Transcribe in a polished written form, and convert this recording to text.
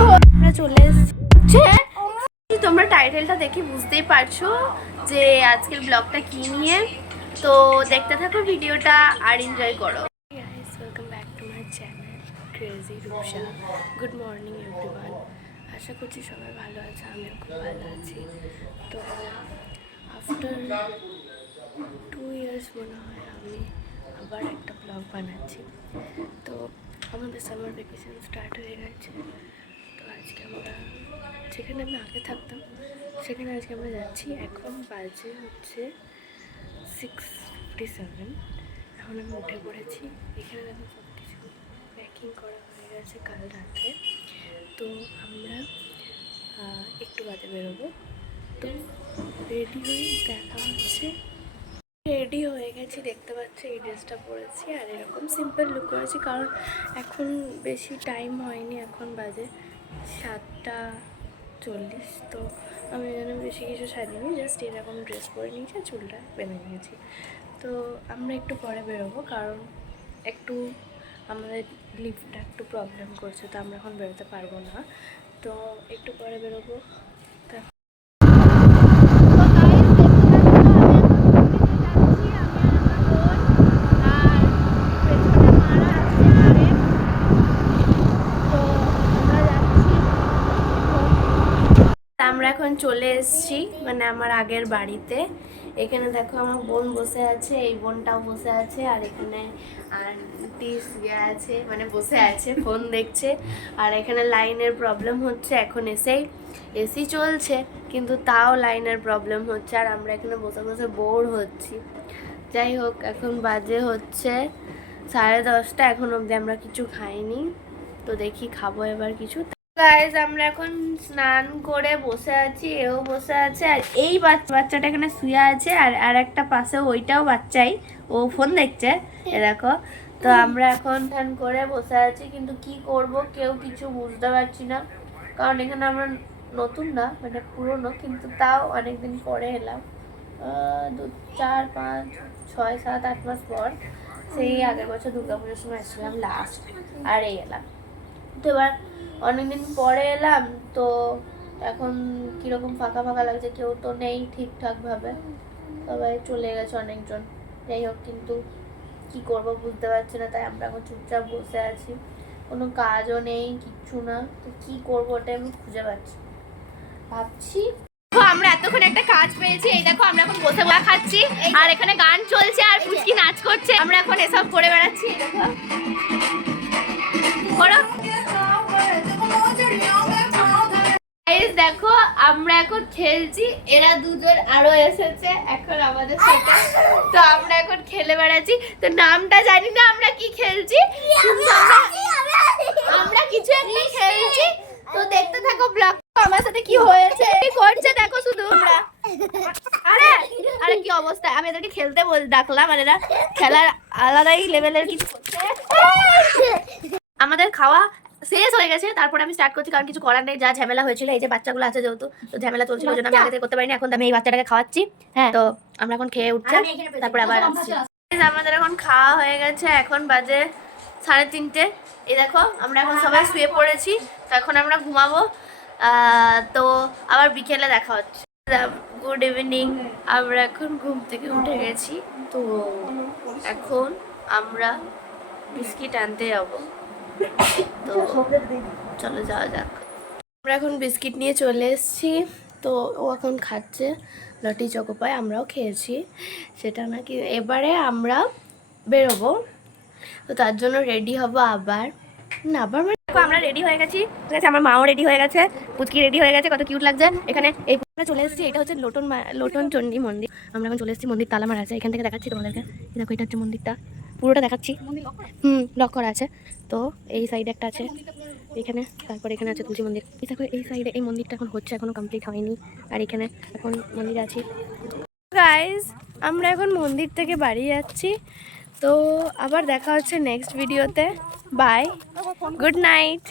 আমরা চলে এসেছি। তোমরা টাইটেলটা দেখে বুঝতেই পারছো যে আজকের ব্লগটা কি নিয়ে। তো দেখতে থাকো ভিডিওটা আর এনজয় করো। Guys, welcome back to my channel crazy Rupsa. Good morning everyone. আশা করছি সবাই ভালো আছে, আমিও খুব ভালো আছি। তো আফটার 2 ইয়ার্স মনে হয় আমি আবার একটা ব্লগ বানাচ্ছি। তো আমাদের সামার ভ্যাকেশন স্টার্ট হয়ে গেছে। তো আজকে আমরা যেখানে আমি আগে থাকতাম সেখানে আজকে আমরা যাচ্ছি। এখন বাজে হচ্ছে 6:57। এখন আমি উঠে পড়েছি। এখানে দেখো সব কিছু প্যাকিং করা হয়ে গেছে কাল রাতে। তো আমরা একটু বাদে বেরোবো। তো রেডি হয়ে দেখা হচ্ছে। রেডি হয়ে গেছি, দেখতে পাচ্ছি এই ড্রেসটা পরেছি আর এরকম সিম্পল লুক করেছি, কারণ এখন বেশি টাইম হয়নি, এখন বাজে 7:40। তো আমি এখানে বেশি কিছু সাজিনি, জাস্ট এরকম ড্রেস পরে নিয়েছি আর চুলটা বেঁধে নিয়েছি। তো আমরা একটু পরে বেরোবো, কারণ একটু আমাদের লিফটটা একটু প্রবলেম করছে, তো আমরা এখন বেরোতে পারবো না। তো একটু পরে বেরোবো। আমরা এখন চলে এসেছি মানে আমার আগের বাড়িতে। এখানে দেখো আমার বোন বসে আছে, এই বোনটাও বসে আছে, আর এখানে আন্টি শুয়ে আছে, মানে বসে আছে ফোন দেখছে। আর এখানে লাইনের প্রবলেম হচ্ছে, এখন এসি চলছে কিন্তু তাও লাইনের প্রবলেম হচ্ছে, আর আমরা এখানে বসে বসে বোর হচ্ছি। যাই হোক, এখন বাজে হচ্ছে 10:30, এখন অবধি আমরা কিছু খাইনি। তো দেখি খাবো এবার কিছু। গাইস, আমরা এখন স্নান করে বসে আছি, এও বসে আছে, আর এই বাচ্চাটা এখানে শুয়ে আছে, আর একটা পাশে ওইটাও বাচ্চাই, ও ফোন দেখছে, এ দেখো। তো আমরা এখন স্নান করে বসে আছি, কিন্তু কি করব কেউ কিছু বুঝতে পারছি না, কারণ এখানে আমরা নতুন না, মানে পুরনো, কিন্তু তাও অনেকদিন পরে এলাম। 2, 4, 5, 6, 7, 8 মাস পর। সেই আগের বছর দুর্গাপুজোর সময় এসেছিলাম লাস্ট, আর এই এলাম। তো এবার অনেকদিন পরে এলাম, তো এখন কীরকম ফাঁকা ফাঁকা লাগছে, কেউ তো নেই ঠিকঠাকভাবে, সবাই চলে গেছে অনেকজন। যাই হোক, কিন্তু কি করব বুঝতে পারছি না, তাই আমরা এখন চুপচাপ বসে আছি, কোনো কাজও নেই, কিচ্ছু না। তো কী করবো ওটাই আমি খুঁজে ভাবছি। আমরা এতক্ষণ একটা কাজ পেয়েছি, এই দেখো আমরা এখন বসে বসে খাচ্ছি, আর এখানে গান চলছে আর পুচকি নাচ করছে, আমরা এখন এসব করে বেড়াচ্ছি। দেখো দেখো আমরা এখন খেলছি, এরা দুজন আরো এসেছে এখন আমাদের সাথে। তো আমরা এখন খেলে বেড়াচ্ছি, তো নামটা জানি না আমরা কি খেলছি, আমরা কিছু একটা খেলছি। তো দেখতে থাকো ব্লগ, আমার সাথে কি হয়েছে কি করছে দেখো শুধু। আমরা আরে আরে কি অবস্থা, আমি এদেরকে খেলতে ডাকলাম, আর এরা খেলার আলাদাই লেভেলের কিছু করছে। আমাদের খাওয়া শেষ হয়ে গেছে, তারপরে আমি স্টার্ট করছি, কারণ কিছু করার নেই, যা ঝামেলা হয়েছিল, এই যে বাচ্চাগুলো আছে যেহেতু, তো ঝামেলা চলছিল, ওই জন্য আমি আগে থেকে করতে পারিনি। এখন আমি এই বাচ্চাটাকে খাওয়াচ্ছি। হ্যাঁ, তো আমরা এখন খেয়ে উঠছি, তারপরে আবার আসছি। আমাদের এখন খাওয়া হয়ে গেছে, এখন বাজে 3:30। এই দেখো আমরা এখন সবাই শুয়ে পড়েছি, তো এখন আমরা ঘুমাবো। তো আবার বিকেলে দেখা হচ্ছে। গুড ইভিনিং, আমরা এখন ঘুম থেকে উঠে গেছি। তো এখন আমরা বিস্কিট আনতে যাবো, তো চলো যাওয়া যাক। আমরা এখন বিস্কিট নিয়ে চলে এসেছি, তো ও এখন খাচ্ছে লটি চকোপাই, আমরাও খেয়েছি সেটা নাকি। এবারে আমরা বেরোবো, তো তার জন্য রেডি হবো আবার না আবার মানে আমরা রেডি হয়ে গেছি, ঠিক আছে, আমার মাও রেডি হয়ে গেছে, পুচকি রেডি হয়ে গেছে, কত কিউট লাগছে। এখানে এই আমরা চলে এসেছি, এটা হচ্ছে লোটন চণ্ডী মন্দির। আমরা এখন চলে এসেছি, মন্দির তালা মারা আছে, এখান থেকে দেখাচ্ছি তোমাদেরকে। দেখো এটা হচ্ছে মন্দিরটা, পুরোটা দেখাচ্ছি। লক করা আছে। তো এই সাইডে একটা আছে এখানে, তারপরে এখানে আছে তুলসী মন্দির। এই দেখো এই সাইডে এই মন্দিরটা এখন হচ্ছে, এখনো কমপ্লিট হয়নি, আর এখানে এখন মন্দির আছে। গাইস, আমরা এখন মন্দির থেকে বাড়ি যাচ্ছি, তো আবার দেখা হচ্ছে নেক্সট ভিডিওতে। Bye, good night.